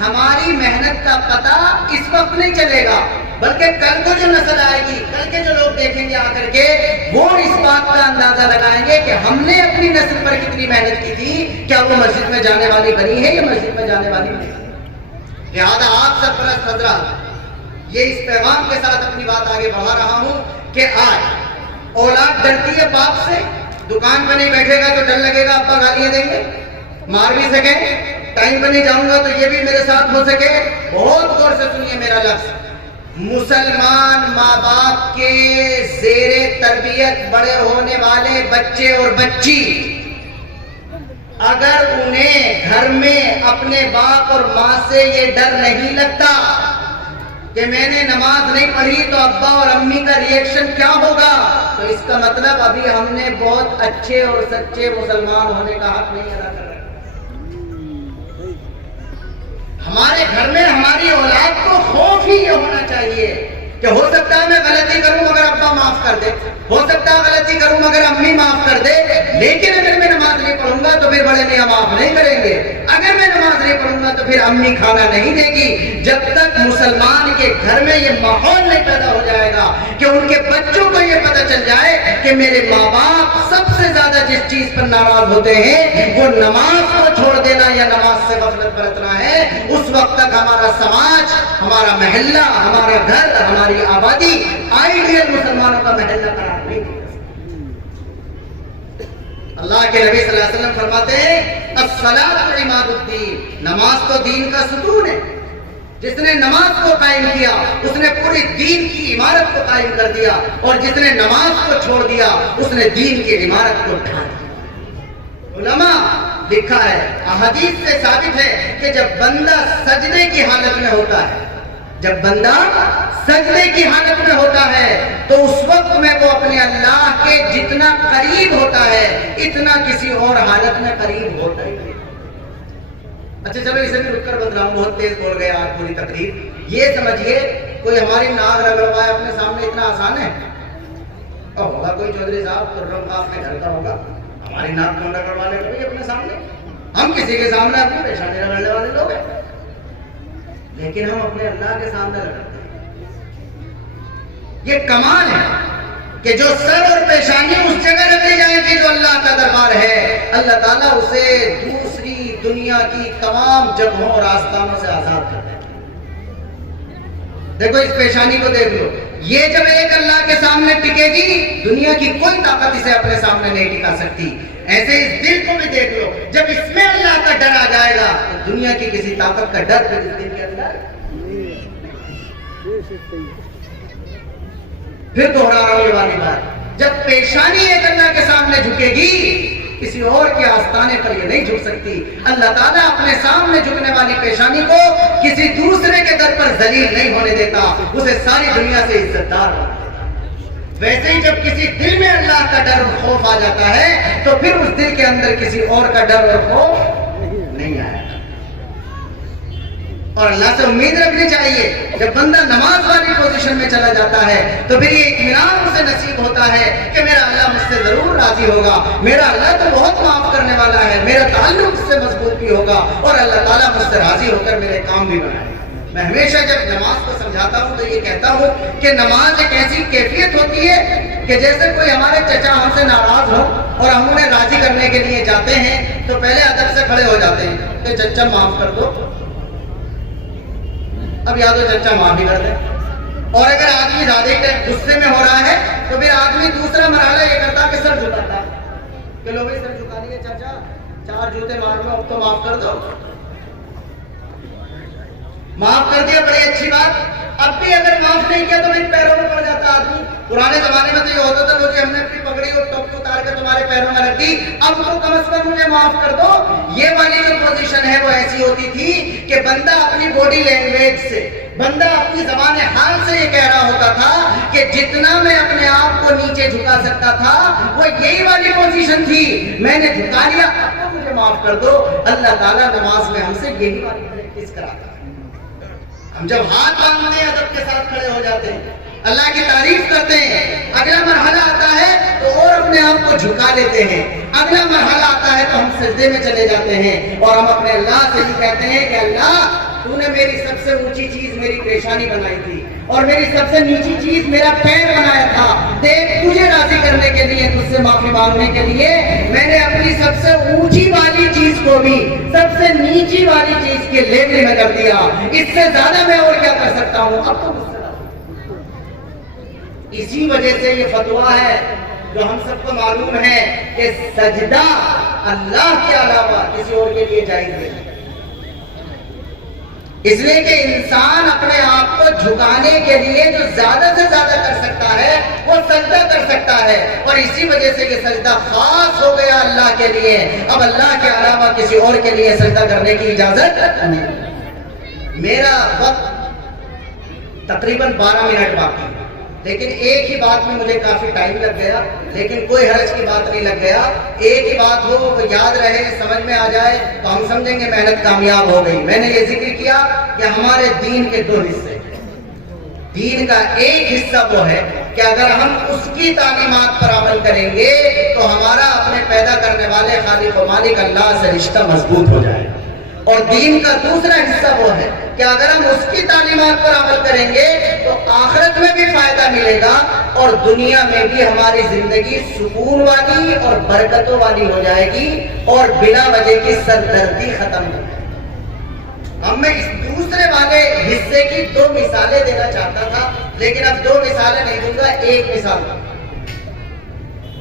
ہماری محنت کا پتہ اس وقت نہیں چلے گا، بلکہ کل کو جو نسل آئے گی، کل کے جو لوگ دیکھیں گے آ کر کے، وہ اس بات کا اندازہ لگائیں گے کہ ہم نے اپنی نسل پر کتنی محنت کی تھی، کیا وہ مسجد میں جانے والی بنی ہے یا مسجد میں جانے والی نہیں۔ لہذا آپ سرپرست حضرات، یہ اس پیغام کے ساتھ اپنی بات آگے بڑھا رہا ہوں کہ آج اولاد ڈرتی ہے باپ سے، دکان پہ نہیں بیٹھے گا تو ڈر لگے گا ابا گالیاں دیں گے، مار بھی سکے، ٹائم پہ نہیں جاؤں گا تو یہ بھی میرے ساتھ ہو سکے۔ بہت غور سے سنیے میرا لفظ، مسلمان ماں باپ کے زیر تربیت بڑے ہونے والے بچے اور بچی اگر انہیں گھر میں اپنے باپ اور ماں سے یہ ڈر نہیں لگتا کہ میں نے نماز نہیں پڑھی تو ابا اور امی کا ریئیکشن کیا ہوگا، تو اس کا مطلب ابھی ہم نے بہت اچھے اور سچے مسلمان ہونے کا حق نہیں ادا کر رہے۔ ہمارے گھر میں ہماری اولاد کو خوف ہی یہ ہونا چاہیے کہ ہو سکتا ہے میں غلطی کروں مگر ابا معاف کر دے، ہو سکتا ہے غلطی کروں مگر امی معاف کر دے، لیکن اگر میں نماز نہیں پڑھوں گا تو پھر بڑے میاں معاف نہیں کریں گے، اگر میں نماز نہیں پڑھوں گا تو پھر امی کھانا نہیں دے گی۔ جب تک مسلمان کے گھر میں یہ ماحول نہیں پیدا ہو جائے گا کہ ان کے بچوں کو یہ پتہ چل جائے کہ میرے ماں باپ سب سے زیادہ جس چیز پر ناراض ہوتے ہیں وہ نماز کو چھوڑ دینا یا نماز سے غفلت برتنا ہے، اس وقت تک ہمارا سماج، ہمارا محلہ، ہمارا گھر، ہماری آبادی آئیڈیل مسلمانوں کا محلہ قرار نہیں دے۔ اللہ کے نبی صلی اللہ علیہ وسلم فرماتے ہیں الصلاۃ عماد الدین، نماز تو دین کا ستون ہے، جس نے نماز کو قائم کیا اس نے پوری دین کی عمارت کو قائم کر دیا، اور جس نے نماز کو چھوڑ دیا اس نے دین کی عمارت کو ڈھا دیا۔ علماء لکھا ہے، احادیث سے ثابت ہے کہ جب بندہ سجدے کی حالت میں ہوتا ہے، جب بندہ سجدے کی حالت میں ہوتا ہے تو اس وقت میں وہ اپنے اللہ کے جتنا قریب ہوتا ہے اتنا کسی اور حالت میں قریب ہوتا ہی نہیں۔ اچھا چلو اسے بھی رک کر بدلا ہوں، بہت تیز بول گیا آج پوری تقریر۔ یہ سمجھیے کوئی ہماری ناک رگڑوائے اپنے سامنے اتنا آسان ہے؟ اور ہوگا کوئی چودھری صاحب ترم کا اپنے گھر کا ہوگا، ہماری ناک کون رگڑوا لے کوئی اپنے سامنے؟ ہم کسی کے سامنے اپنی پیشانی رگڑنے والے لوگ ہیں، لیکن ہم اپنے اللہ کے سامنے رگڑتے ہیں۔ یہ کمال ہے کہ جو سر اور پیشانی اس جگہ رکھی جائے گی جو اللہ کا دربار ہے، اللہ تعالیٰ اسے دوسری دنیا کی تمام جگہوں اور آستانوں سے آزاد کر دے۔ دیکھو اس پیشانی کو دیکھ لو، یہ جب ایک اللہ کے سامنے ٹکے گی دنیا کی کوئی طاقت اسے اپنے سامنے نہیں ٹکا سکتی۔ ایسے اس دل کو بھی دیکھ لو، جب اس میں اللہ کا ڈر آ جائے گا تو دنیا کی کسی طاقت کا ڈر پھر اس دل کے اندر۔ پھر دوہرا رہا ہوں یہ والی بات، جب پیشانی ایک اللہ کے سامنے جھکے گی کسی اور کے آستانے پر یہ نہیں جھک سکتی۔ اللہ تعالیٰ اپنے سامنے جھکنے والی پیشانی کو کسی دوسرے کے در پر ذلیل نہیں ہونے دیتا، اسے ساری دنیا سے عزت دار بنا دیتا۔ ویسے ہی جب کسی دل میں اللہ کا ڈر اور خوف آ جاتا ہے تو پھر اس دل کے اندر کسی اور کا ڈر اور خوف نہیں آیا۔ اور اللہ سے امید رکھنی چاہیے، جب بندہ نماز والی پوزیشن میں چلا جاتا ہے تو پھر یہ اطمینان اسے نصیب ہوتا ہے کہ میرا اللہ مجھ سے ضرور راضی ہوگا، میرا اللہ تو بہت معاف کرنے والا ہے، میرا تعلق اس سے مضبوط بھی ہوگا اور اللہ تعالیٰ مجھ سے راضی ہو کر میرے کام بھی بنائے گا۔ میں ہمیشہ جب نماز کو سمجھاتا ہوں تو یہ کہتا ہوں کہ نماز ایک ایسی کیفیت ہوتی ہے کہ جیسے کوئی ہمارے چچا ہم سے ناراض ہو اور ہم انہیں راضی کرنے کے لیے جاتے ہیں تو پہلے ادب سے کھڑے ہو جاتے ہیں کہ چچا معاف کر دو، اب یا تو چچا معاف ہی کر دے. اور اگر آدمی زیادہ غصے میں ہو رہا ہے تو پھر آدمی دوسرا مرحلہ یہ کرتا کہ سر جھکاتا کہ لو بھائی سر جھکا لیے چاچا، 4 جوتے مار لو، اب تو معاف کر دو. معاف کر دیا، بڑی اچھی بات. اب بھی اگر معاف نہیں کیا تو میرے پیروں میں پڑ جاتا آدمی. پرانے زمانے میں تو یہ ہوتا تھا وہ ہم نے اپنی پگڑی اور ٹوپی اتار کے تمہارے پیروں میں رکھ دی، اب تو کم از کم مجھے معاف کر دو. یہ والی جو پوزیشن ہے وہ ایسی ہوتی تھی کہ بندہ اپنی باڈی لینگویج سے، بندہ اپنی زبان حال سے یہ کہہ رہا ہوتا تھا کہ جتنا میں اپنے آپ کو نیچے جھکا سکتا تھا وہ یہی والی پوزیشن تھی. میں نے جھکا لیا، اب تو مجھے معاف کر دو. اللہ تعالیٰ نماز میں ہم سے یہی والی پریکٹس کراتا ہے. ہم جب ہاتھ باندھتے ہیں ادب کے ساتھ کھڑے ہو جاتے ہیں، اللہ کی تعریف کرتے ہیں. اگلا مرحلہ آتا ہے تو اور اپنے آپ کو جھکا لیتے ہیں. اگلا مرحلہ آتا ہے تو ہم سجدے میں چلے جاتے ہیں اور ہم اپنے اللہ سے یہ کہتے ہیں کہ اللہ تو نے میری سب سے اونچی چیز میری پیشانی بنائی تھی اور میری سب سے نیچی چیز میرا پیر بنایا تھا. دیکھ تجھے راضی کرنے کے لیے، تجھ سے معافی مانگنے کے لیے میں نے اپنی سب سے اونچی والی چیز کو بھی سب سے نیچی والی چیز کے لیبل میں کر دیا. اس سے زیادہ میں اور کیا کر سکتا ہوں؟ اب تو اسی وجہ سے یہ فتویٰ ہے جو ہم سب کو معلوم ہے کہ سجدہ اللہ کے علاوہ کسی اور کے لیے جائز نہیں. اس لیے کہ انسان اپنے آپ کو جھکانے کے لیے جو زیادہ سے زیادہ کر سکتا ہے وہ سجدہ کر سکتا ہے، اور اسی وجہ سے یہ سجدہ خاص ہو گیا اللہ کے لیے. اب اللہ کے علاوہ کسی اور کے لیے سجدہ کرنے کی اجازت نہیں. میرا وقت تقریباً 12 منٹ باقی، لیکن ایک ہی بات میں مجھے کافی ٹائم لگ گیا، لیکن کوئی حرج کی بات نہیں لگ گیا. ایک ہی بات ہو، وہ یاد رہے، سمجھ میں آ جائے تو ہم سمجھیں گے محنت کامیاب ہو گئی. میں نے یہ ذکر کیا کہ ہمارے دین کے 2 حصے، دین کا ایک حصہ وہ ہے کہ اگر ہم اس کی تعلیمات پر عمل کریں گے تو ہمارا اپنے پیدا کرنے والے خالق و مالک اللہ سے رشتہ مضبوط ہو جائے گا. اور دین کا دوسرا حصہ وہ ہے کہ اگر ہم اس کی تعلیمات پر عمل کریں گے تو آخرت میں بھی فائدہ ملے گا اور دنیا میں بھی ہماری زندگی سکون والی اور برکتوں والی ہو جائے گی اور بلا وجہ کی سردردی ختم ہو جائے گی. اب میں اس دوسرے والے حصے کی 2 مثالیں دینا چاہتا تھا، لیکن اب 2 مثالیں نہیں دوں گا، ایک مثال.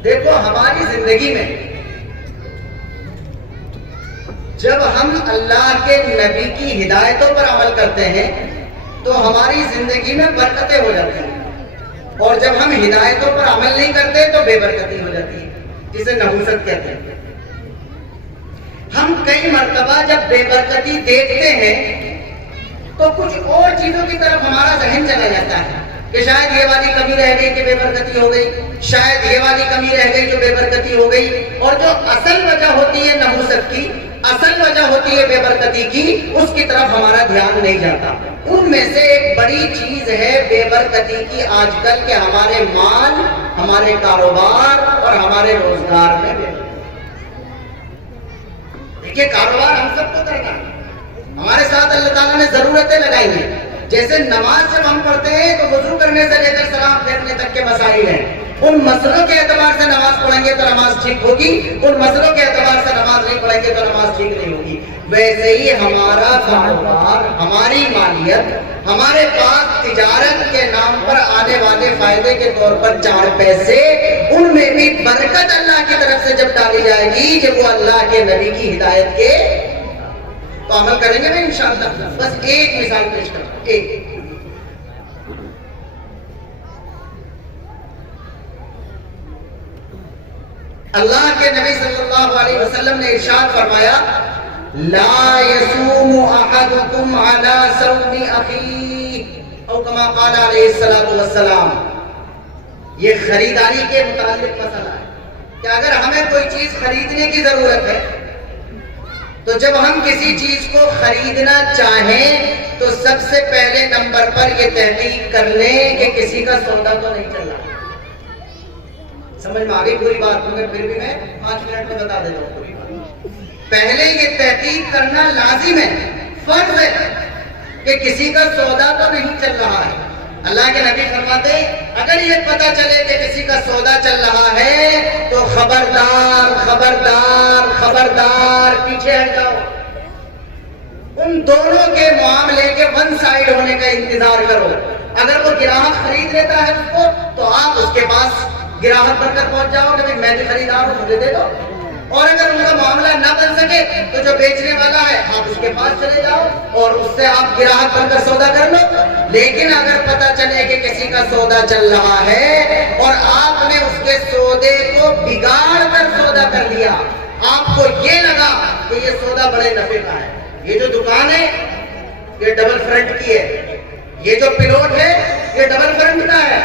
دیکھو ہماری زندگی میں جب ہم اللہ کے نبی کی ہدایتوں پر عمل کرتے ہیں تو ہماری زندگی میں برکتیں ہو جاتی ہیں، اور جب ہم ہدایتوں پر عمل نہیں کرتے تو بے برکتی ہو جاتی ہے، جسے نحوست کہتے ہیں. ہم کئی مرتبہ جب بے برکتی دیکھتے ہیں تو کچھ اور چیزوں کی طرف ہمارا ذہن چلا جاتا ہے کہ شاید یہ والی کمی رہ گئی کہ بے برکتی ہو گئی، شاید یہ والی کمی رہ گئی جو بے برکتی ہو گئی. اور جو اصل وجہ ہوتی ہے نحوست کی، اصل وجہ ہوتی ہے بے برکتی کی، اس کی طرف ہمارا دھیان نہیں جاتا. ان میں سے ایک بڑی چیز ہے بے برکتی کی آج کل کے ہمارے مال، ہمارے کاروبار اور ہمارے روزگار میں بے برکتی. دیکھیے کاروبار ہم سب کو کرنا ہے، ہمارے ساتھ اللہ تعالیٰ نے ضرورتیں لگائی ہیں. جیسے نماز جب ہم پڑھتے ہیں تو وضو کرنے سے لے کر سلام پھیرنے تک کے مسائل ہیں، ان مسئلوں کے اعتبار سے نماز پڑھیں گے تو نماز ٹھیک ہوگی، ان مسئلوں کے اعتبار سے نماز نہیں پڑھیں گے تو نماز ٹھیک نہیں ہوگی. ویسے ہی ہمارا کاروبار، ہماری مالیت، ہمارے پاس تجارت کے نام پر آنے والے فائدے کے طور پر 4 پیسے، ان میں بھی برکت اللہ کی طرف سے جب ڈالی جائے گی جب وہ اللہ کے نبی کی ہدایت کے تو عمل کریں گے نا انشاءاللہ. بس ایک مثال پیش کرتا ہوں. ایک اللہ کے نبی صلی اللہ علیہ وسلم نے ارشاد فرمایا لا يصوم احدكم على صوم اخيه او كما قال علیہ الصلوۃ والسلام. یہ خریداری کے متعلق مسئلہ ہے کہ اگر ہمیں کوئی چیز خریدنے کی ضرورت ہے تو جب ہم کسی چیز کو خریدنا چاہیں تو سب سے پہلے نمبر پر یہ تحقیق کر لیں کہ کسی کا سودا تو نہیں چل رہا. سمجھ میں آ گئی پوری بات؟ مگر پھر بھی میں 5 منٹ میں بتا دیتا ہوں پوری بات. پہلے یہ تحقیق کرنا لازم ہے، فرض ہے کہ کسی کا سودا تو نہیں چل رہا ہے. اللہ کے نبی فرماتے اگر یہ پتہ چلے کہ کسی کا سودا چل رہا ہے تو خبردار خبردار خبردار پیچھے ہٹ جاؤ. ان دونوں کے معاملے کے ون سائیڈ ہونے کا انتظار کرو. اگر وہ گراہک خرید لیتا ہے اس کو تو آپ اس کے پاس گراہک بن کر پہنچ جاؤ کہ میں بھی خریدار ہوں, مجھے دے دو. اور اگر ان کا معاملہ نہ بن سکے تو جو بیچنے والا ہے آپ اس کے پاس چلے جاؤ اور اس سے آپ گراہک بن کر سودا کر لو. لیکن اگر پتہ چلے کہ کسی کا سودا چل رہا ہے اور آپ نے اس کے سودے کو بگاڑ کر سودا کر لیا, آپ کو یہ لگا کہ یہ سودا بڑے نفع کا ہے, یہ جو دکان ہے یہ ڈبل فرنٹ کی ہے, یہ جو پلاٹ ہے یہ ڈبل فرنٹ کا ہے,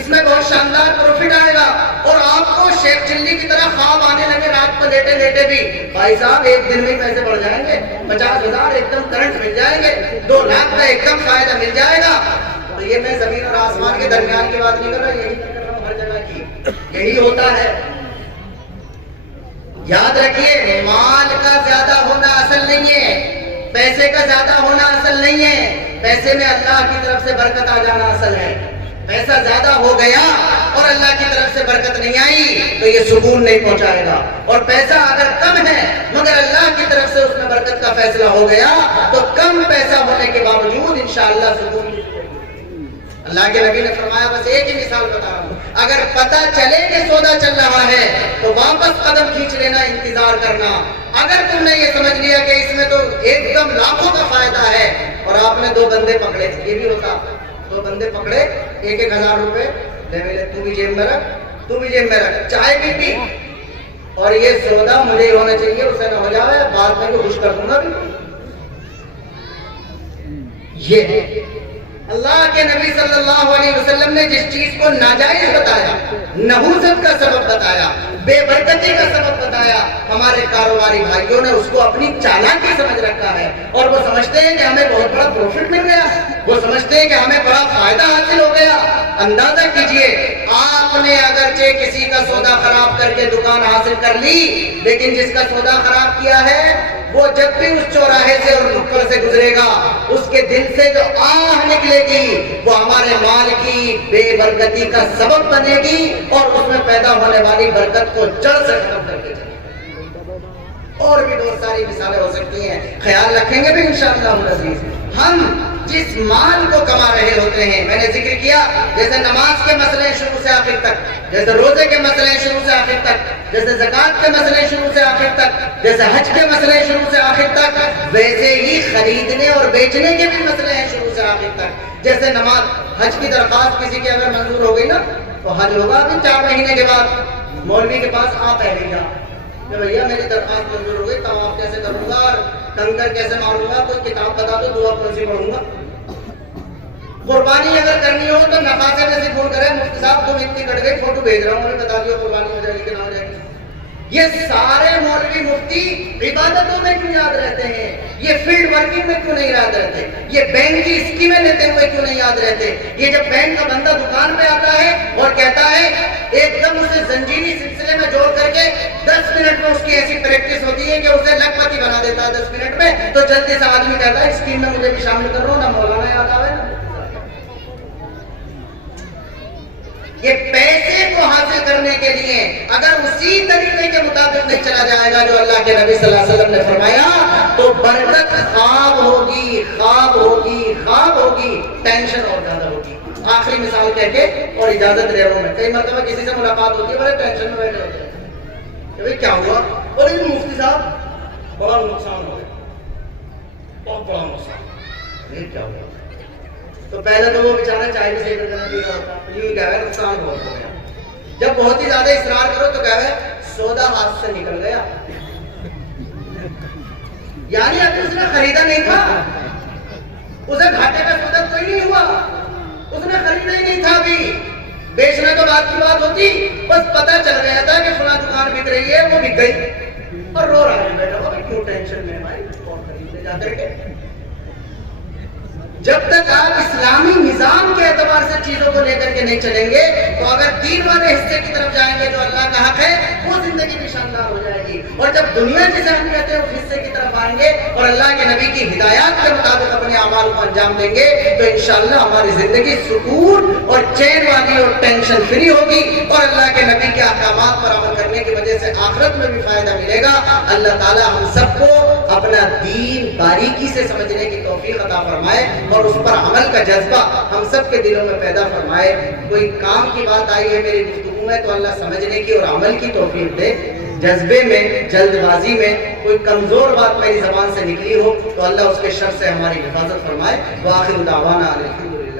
اس میں بہت شاندار پروفٹ آئے گا, اور آپ کو شیخ چلی کی طرح خواب آنے لگے رات کو لیٹے لیٹے بھی, بھائی صاحب ایک دن میں پیسے بڑھ جائیں گے, 50,000 ایک دم کرنٹ مل جائیں گے, 2 لاکھ کا ایک دم فائدہ مل جائے گا. تو یہ میں زمین اور آسمان کے درمیان کی بات نہیں کر رہا, یہی کر رہا ہوں ہر جگہ کی, یہی ہوتا ہے. یاد رکھیے مال کا زیادہ ہونا اصل نہیں ہے, پیسے کا زیادہ ہونا اصل نہیں ہے, پیسے میں اللہ کی طرف سے برکت آ جانا اصل ہے. پیسہ زیادہ ہو گیا اور اللہ کی طرف سے برکت نہیں آئی تو یہ سکون نہیں پہنچائے گا, اور پیسہ اگر کم ہے مگر اللہ کی طرف سے اس میں برکت کا فیصلہ ہو گیا تو کم پیسہ ہونے کے باوجود انشاءاللہ سکون. اللہ کے نبی نے فرمایا, بس ایک ہی مثال بتا رہا ہوں, اگر پتہ چلے کہ سودا چل رہا ہے تو واپس قدم کھینچ لینا, انتظار کرنا. اگر تم نے یہ سمجھ لیا کہ اس میں تو ایک دم لاکھوں کا فائدہ ہے اور آپ نے 2 بندے پکڑے, یہ بھی ہوتا, 2 بندے پکڑے, 1,000 روپے لے ملے, تو بھی جیب میں رکھ, تو بھی جیب میں رکھ, چائے بھی پی, اور یہ سودا مجھے ہونا چاہیے, اسے نہ ہو جائے بعد میں بھی خوش کر دوں گا. یہ اللہ کے نبی صلی اللہ علیہ وسلم نے جس چیز کو ناجائز بتایا, نحوست کا سبب بتایا, بے برکتی کا سبب بتایا, ہمارے کاروباری بھائیوں نے اس کو اپنی چالاکی سمجھ رکھا ہے, اور وہ سمجھتے ہیں کہ ہمیں بہت بڑا پروفٹ مل گیا, وہ سمجھتے ہیں کہ ہمیں بڑا فائدہ حاصل ہو گیا. اندازہ کیجئے, آپ نے اگرچہ کسی کا سودا خراب کر کے دکان حاصل کر لی, لیکن جس کا سودا خراب کیا ہے وہ جب بھی اس چوراہے سے اور نکڑ سے گزرے گا, اس کے دل سے جو آہ نکلے گی وہ ہمارے مال کی بے برکتی کا سبب بنے گی, اور اس میں پیدا ہونے والی برکت کو جڑ سے ختم کر کے چلے گی. اور بھی بہت ساری مثالیں ہو سکتی ہیں, خیال رکھیں گے بھی انشاءاللہ العزیز. ہم جس مال کو کما رہے ہوتے ہیں, میں نے ذکر کیا جیسے نماز کے مسئلے شروع سے آخر تک, جیسے روزے کے مسئلے شروع سے آخر تک, جیسے زکوٰۃ کے مسئلے شروع سے آخر تک, جیسے حج کے مسئلے شروع سے آخر تک, ویسے ہی خریدنے اور بیچنے کے بھی مسئلے ہیں شروع سے آخر تک. جیسے نماز, حج کی درخواست کسی کی اگر منظور ہو گئی نا تو حج ہوگا ابھی 4 مہینے کے بعد, مولوی کے پاس آپ پہلے جا کہ بھیا میری درخواست منظور ہو گئی, طواف کیسے کروں گا اور کنکر کیسے ماروں گا, کوئی کتاب بتا دو, دعا کون سی پڑھوں گا. قربانی اگر کرنی ہو تو نفاسے میں سے فون کرے, مفتی صاحب تم اتنی کٹ گئی, فوٹو بھیج رہا ہوں, انہیں بتا دیا قربانی ہو جائے گی کہ نہ ہو جائے گی. یہ سارے مولوی مفتی عبادتوں میں کیوں یاد رہتے ہیں, یہ فیلڈ ورکنگ میں کیوں نہیں یاد رہتے, یہ بینک کی اسکیمیں لیتے ہوئے کیوں نہیں یاد رہتے. یہ جب بینک کا بندہ دکان پہ آتا ہے اور کہتا ہے, ایک دم اسے زنجیری سلسلے میں جوڑ کر کے 10 منٹ میں اس کی ایسی پریکٹس ہوتی ہے کہ اسے لکھپتی بنا دیتا ہے 10 منٹ میں, تو جلدی سے آدمی کہتا ہے اسکیم میں مجھے بھی شامل کر رہا ہوں, نہ مولانا یاد آوے نا. یہ پیسے کو حاصل کرنے کے لیے اگر اسی طریقے کے مطابق نہیں چلا جائے گا جو اللہ کے نبی صلی اللہ علیہ وسلم نے فرمایا, تو برکت خواب ہوگی, خواب ہوگی, خواب ہوگی, ٹینشن اور زیادہ ہوگی. آخری مثال کہہ کے اور اجازت لے رہا ہوں میں. کئی مرتبہ کسی سے ملاقات ہوتی ہے, بڑے ٹینشن میں بیٹھے ہوتے ہیں کہ بھئی کیا ہوا, بولے مفتی صاحب بڑا نقصان ہو گیا, بہت بڑا نقصان. یہ کیا ہوا؟ تو پہلے تو وہ بیچارہ چائے بھی صحیح کرنا پی رہا ہوتا, یوں کہہ رہا ہے نقصان بہت ہو گیا. جب بہت ہی زیادہ اصرار کرو تو کہہ رہا ہے سودا ہاتھ سے نکل گیا, یعنی ابھی اس نے خریدا نہیں تھا, اسے گھاٹے کا سودا کوئی نہیں ہوا, اس نے خریدا ہی نہیں تھا. ابھی بیچنا تو بات کی بات ہوتی, بس پتہ چل گیا تھا کہ فلاں دکان بک رہی ہے, وہ بک گئی اور رو رہا ہے بیٹھا ہوا, کیوں ٹینشن میں بھائی, کون خریدنے جا کر کے. جب تک آپ اسلامی نظام کے اعتبار سے چیزوں کو لے کر کے نہیں چلیں گے تو اگر دین والے حصے کی طرف جائیں گے جو اللہ کا حق ہے وہ زندگی بھی شاندار ہو جائے گی، اور جب دنیا جسے ہم کہتے ہیں اس حصے کی طرف آئیں گے اور اللہ کے نبی کی ہدایات کے مطابق اپنے اعمال کو انجام دیں گے تو انشاءاللہ ہماری زندگی سکون اور چین والی اور ٹینشن فری ہوگی، اور اللہ کے نبی کے احکامات پر عمل کرنے کی وجہ سے آخرت میں بھی فائدہ ملے گا۔ اللہ تعالی ہم سب کو اپنا دین باریکی سے سمجھنے کی توفیق عطا فرمائے اور اس پر عمل کا جذبہ ہم سب کے دلوں میں پیدا فرمائے۔ کوئی کام کی بات آئی ہے میری گفتگو میں تو اللہ سمجھنے کی اور عمل کی توفیق دے، جذبے میں جلد بازی میں کوئی کمزور بات میری زبان سے نکلی ہو تو اللہ اس کے شر سے ہماری حفاظت فرمائے۔ وآخر دعوانا الحمدللہ۔